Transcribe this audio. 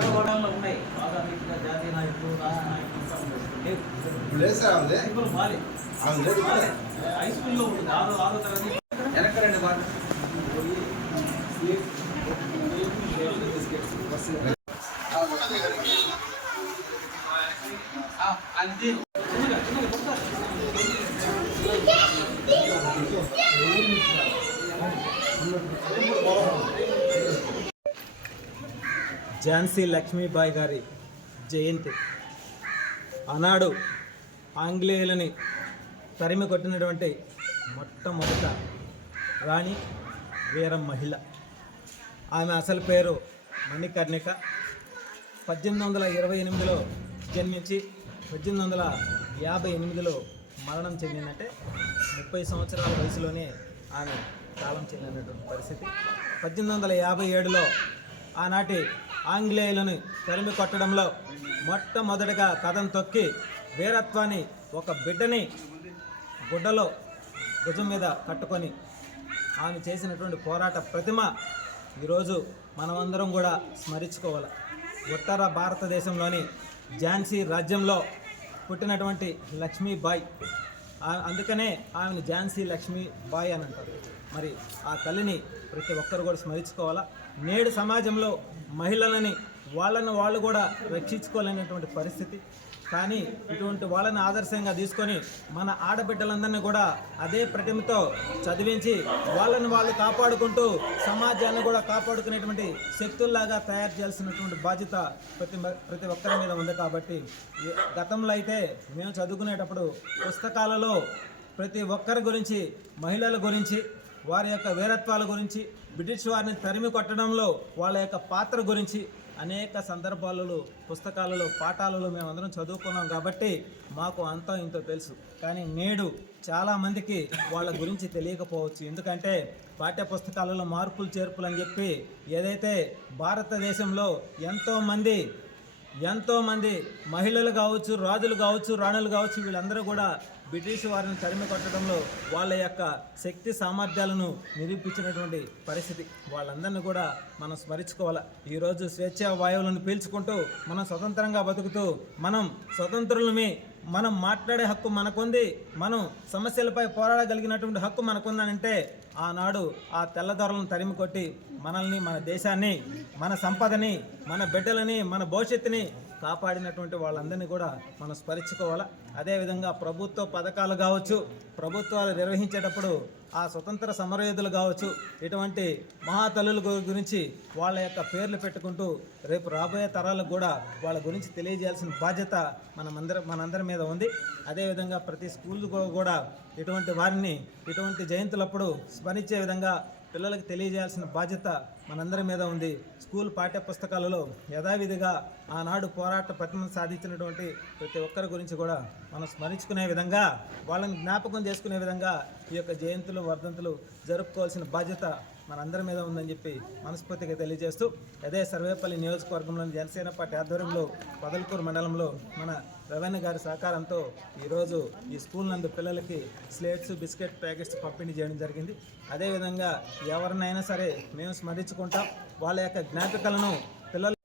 తెలంగాణలో ఉన్నాయి. ప్రాథమిక జాతీయ నాయకులు రాష్ట్ర నాయకులు. లేదు సార్ మాలి. హై స్కూల్లో ఉంటుంది ఆరో ఆరో తరగతి. వెనకరండి బాగా అంతే. చిన్నగా చిన్నగా కొడతారు. ఝాన్సీ లక్ష్మీబాయి గారి జయంతి. ఆనాడు ఆంగ్లేయులని తరిమి కొట్టినటువంటి మొట్టమొదట రాణి వీర మహిళ. ఆమె అసలు పేరు మణికర్ణిక. పద్దెనిమిది వందల ఇరవై ఎనిమిదిలో జన్మించి పద్దెనిమిది వందల యాభై ఎనిమిదిలో మరణం చెందిందంటే ముప్పై సంవత్సరాల వయసులోనే ఆమె కాలం చెందినటువంటి పరిస్థితి. పద్దెనిమిది వందల యాభై ఏడులో ఆనాటి ఆంగ్లేయులను తరిమి కొట్టడంలో మొట్టమొదటిగా కథం తొక్కి వీరత్వాన్ని ఒక బిడ్డని గుడ్డలో భుజం మీద కట్టుకొని ఆమె చేసినటువంటి పోరాట ప్రతిమ ఈరోజు మనమందరం కూడా స్మరించుకోవాలి. ఉత్తర భారతదేశంలోని ఝాన్సీ రాజ్యంలో పుట్టినటువంటి లక్ష్మీబాయి. అందుకనే ఆమెను ఝాన్సీ లక్ష్మీబాయి అని అంటారు. మరి ఆ తల్లిని ప్రతి ఒక్కరు కూడా స్మరించుకోవాలా? నేడు సమాజంలో మహిళలని వాళ్ళని వాళ్ళు కూడా రక్షించుకోలేనటువంటి పరిస్థితి. కానీ ఇటువంటి వాళ్ళని ఆదర్శంగా తీసుకొని మన ఆడబిడ్డలందరినీ కూడా అదే ప్రతిమతో చదివించి వాళ్ళని వాళ్ళు కాపాడుకుంటూ సమాజాన్ని కూడా కాపాడుకునేటువంటి శక్తుల్లాగా తయారు చేయాల్సినటువంటి బాధ్యత ప్రతి ప్రతి ఒక్కరి మీద ఉంది కాబట్టి గతంలో అయితే మేము చదువుకునేటప్పుడు పుస్తకాలలో ప్రతి ఒక్కరి గురించి మహిళల గురించి వారి యొక్క వీరత్వాల గురించి బ్రిటిష్ వారిని తరిమి కొట్టడంలో వాళ్ళ యొక్క పాత్ర గురించి అనేక సందర్భాలలో పుస్తకాలలో పాఠాలలో మేమందరం చదువుకున్నాం కాబట్టి మాకు అంతా ఇంతో తెలుసు. కానీ నేడు చాలామందికి వాళ్ళ గురించి తెలియకపోవచ్చు. ఎందుకంటే పాఠ్య పుస్తకాలలో మార్పులు చేర్పులు అని చెప్పి ఏదైతే భారతదేశంలో ఎంతోమంది ఎంతోమంది మహిళలు కావచ్చు రాజులు కావచ్చు రాణులు కావచ్చు వీళ్ళందరూ కూడా బ్రిటిష్ వారిని తరిమి కొట్టడంలో వాళ్ళ యొక్క శక్తి సామర్థ్యాలను నిరూపించినటువంటి పరిస్థితి. వాళ్ళందరినీ కూడా మనం స్మరించుకోవాలి? ఈరోజు స్వేచ్ఛ వాయువులను పీల్చుకుంటూ మనం స్వతంత్రంగా బతుకుతూ మనం స్వతంత్రులమే మనం మాట్లాడే హక్కు మనకుంది. మనం సమస్యలపై పోరాడగలిగినటువంటి హక్కు మనకుందనంటే ఆనాడు ఆ తెల్లదొరలను తరిమి కొట్టి మనల్ని మన దేశాన్ని మన సంపదని మన బిడ్డలని మన భవిష్యత్తుని కాపాడినటువంటి వాళ్ళందరినీ కూడా మనం స్మరించుకోవాలి? అదేవిధంగా ప్రభుత్వ పథకాలు కావచ్చు ప్రభుత్వాలు నిర్వహించేటప్పుడు ఆ స్వతంత్ర సమరయోధులు కావచ్చు ఇటువంటి మహాతల్లుల గురించి వాళ్ళ యొక్క పేర్లు పెట్టుకుంటూ రేపు రాబోయే తరాలకు కూడా వాళ్ళ గురించి తెలియజేయాల్సిన బాధ్యత మనమందరం మనందరి మీద ఉంది. అదేవిధంగా ప్రతి స్కూల్ కూడా ఇటువంటి వారిని ఇటువంటి జయంతులప్పుడు స్మరించే విధంగా పిల్లలకు తెలియజేయాల్సిన బాధ్యత మనందరి మీద ఉంది. స్కూల్ పాఠ్య పుస్తకాలలో యథావిధిగా ఆనాడు పోరాట ప్రతిమ సాధించినటువంటి ప్రతి ఒక్కరి గురించి కూడా మనం స్మరించుకునే విధంగా వాళ్ళని జ్ఞాపకం చేసుకునే విధంగా ఈ యొక్క జయంతులు వర్ధంతులు జరుపుకోవాల్సిన బాధ్యత మనందరి మీద ఉందని చెప్పి మనస్ఫూర్తిగా తెలియజేస్తూ అదే సర్వేపల్లి నియోజకవర్గంలోని జనసేన పార్టీ ఆధ్వర్యంలో పదల్కూరు మండలంలో మన రెవెన్యూ గారి సహకారంతో ఈరోజు ఈ స్కూల్ నందు పిల్లలకి స్లేట్స్ బిస్కెట్ ప్యాకెట్స్ పంపిణీ చేయడం జరిగింది. అదేవిధంగా ఎవరినైనా సరే మేము స్మరించుకుంటాం. వాళ్ళ యొక్క జ్ఞాపికలను పిల్లలు